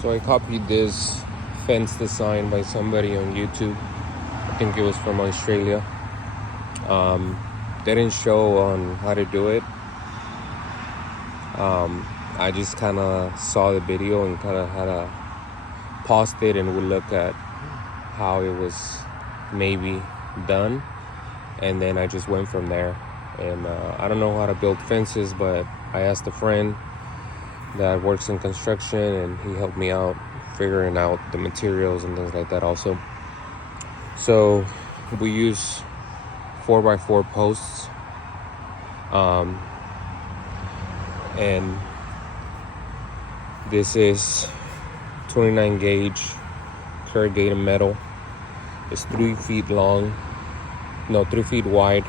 So I copied this fence design by somebody on YouTube. I think it was from Australia. They didn't show on how to do it. I just kind of saw the video and kind of had to pause it and would look at how it was maybe done, and then I just went from there. And I don't know how to build fences, but I asked a friend that works in construction, and he helped me out figuring out the materials and things like that also. So we use 4x4 posts, and this is 29 gauge corrugated metal. It's 3 feet long, 3 feet wide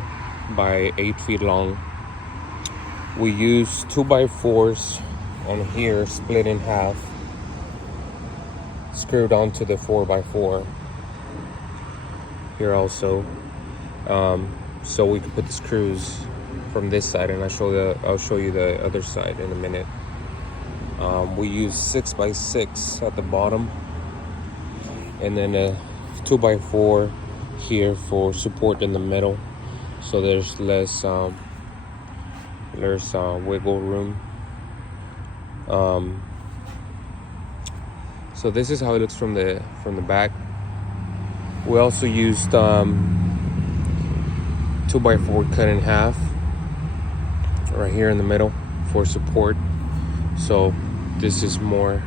by 8 feet long. We use 2x4s on here, split in half, screwed onto the 4x4 here also, so we can put the screws from this side, and I'll show you the other side in a minute. We use 6x6 at the bottom, and then a 2x4 here for support in the middle, so there's less wiggle room. So this is how it looks from the back. We also used 2x4 cut in half right here in the middle for support. So this is more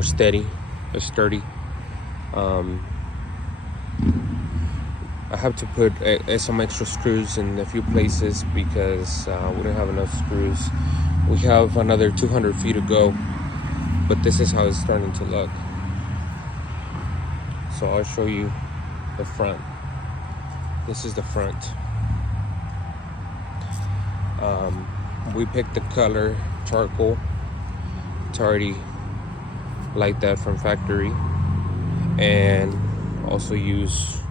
sturdy. I have to put some extra screws in a few places because we don't have enough screws. We have another 200 feet to go, but this is how it's starting to look. So I'll show you the front. This is the front. We picked the color charcoal. It's already like that from factory, and also use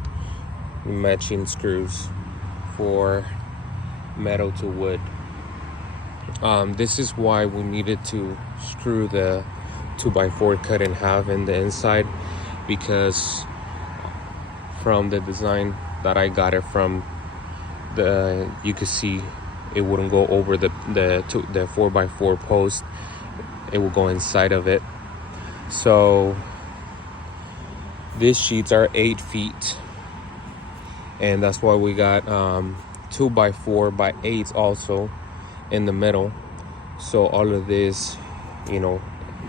matching screws for metal to wood. This is why we needed to screw the 2x4 cut in half in the inside, because from the design that I got it from, you could see it wouldn't go over the 4x4 post. It will go inside of it. So these sheets are 8 feet, and that's why we got 2x4 by 8 also in the middle. So all of this,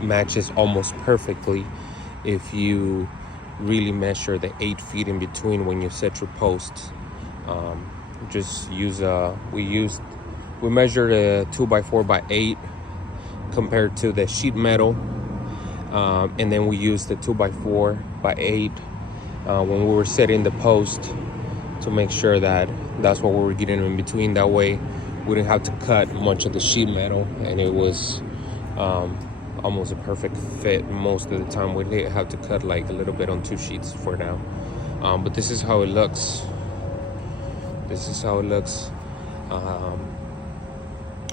matches almost perfectly if you really measure the 8 feet in between when you set your posts. Just use we measured a 2x4 by 8 compared to the sheet metal, and then we used the 2x4 by 8 when we were setting the post to make sure that that's what we were getting in between. That way we didn't have to cut much of the sheet metal, and it was almost a perfect fit. Most of the time we did have to cut like a little bit on 2 sheets for now, but this is how it looks.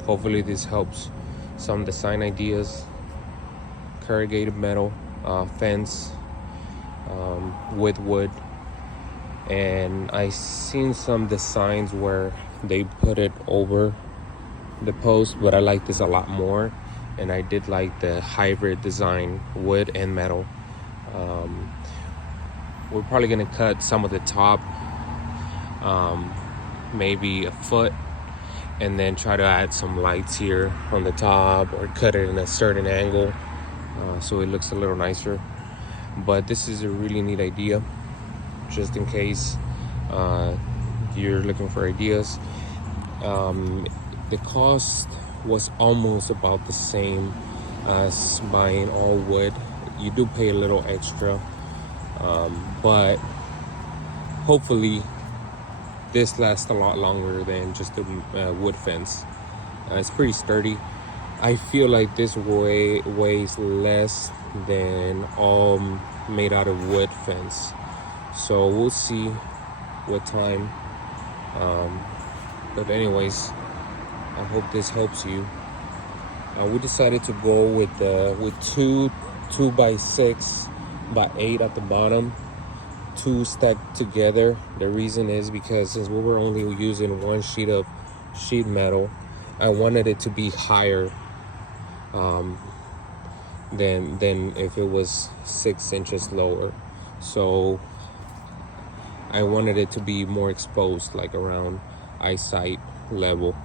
Hopefully this helps some design ideas. Corrugated metal fence with wood, and I seen some designs where they put it over the post, but I like this a lot more, and I did like the hybrid design, wood and metal. We're probably gonna cut some of the top, maybe a foot, and then try to add some lights here on the top, or cut it in a certain angle so it looks a little nicer. But this is a really neat idea, just in case you're looking for ideas. The cost was almost about the same as buying all wood. You do pay a little extra, but hopefully this lasts a lot longer than just a wood fence. It's pretty sturdy. I feel like this weighs less than all made out of wood fence. So we'll see what time. But anyways, I hope this helps you. We decided to go with two 2x6 by 8 at the bottom, two stacked together. The reason is because since we were only using one sheet of sheet metal, I wanted it to be higher than if it was 6 inches lower. So I wanted it to be more exposed, like around eyesight level.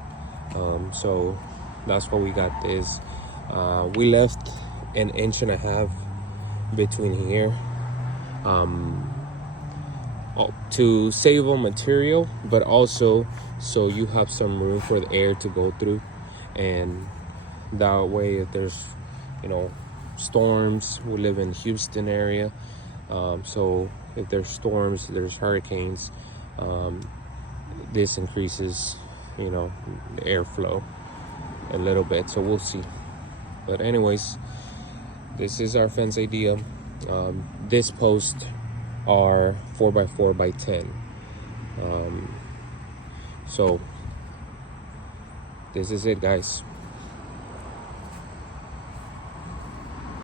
So that's why we got this. We left an inch and a half between here to save on material, but also so you have some room for the air to go through, and that way if there's, you know, storms, we live in Houston area, so if there's storms, there's hurricanes, this increases, you know, the airflow a little bit. So we'll see. But anyways, this is our fence idea. This post are 4x4 by 10. So this is it, guys.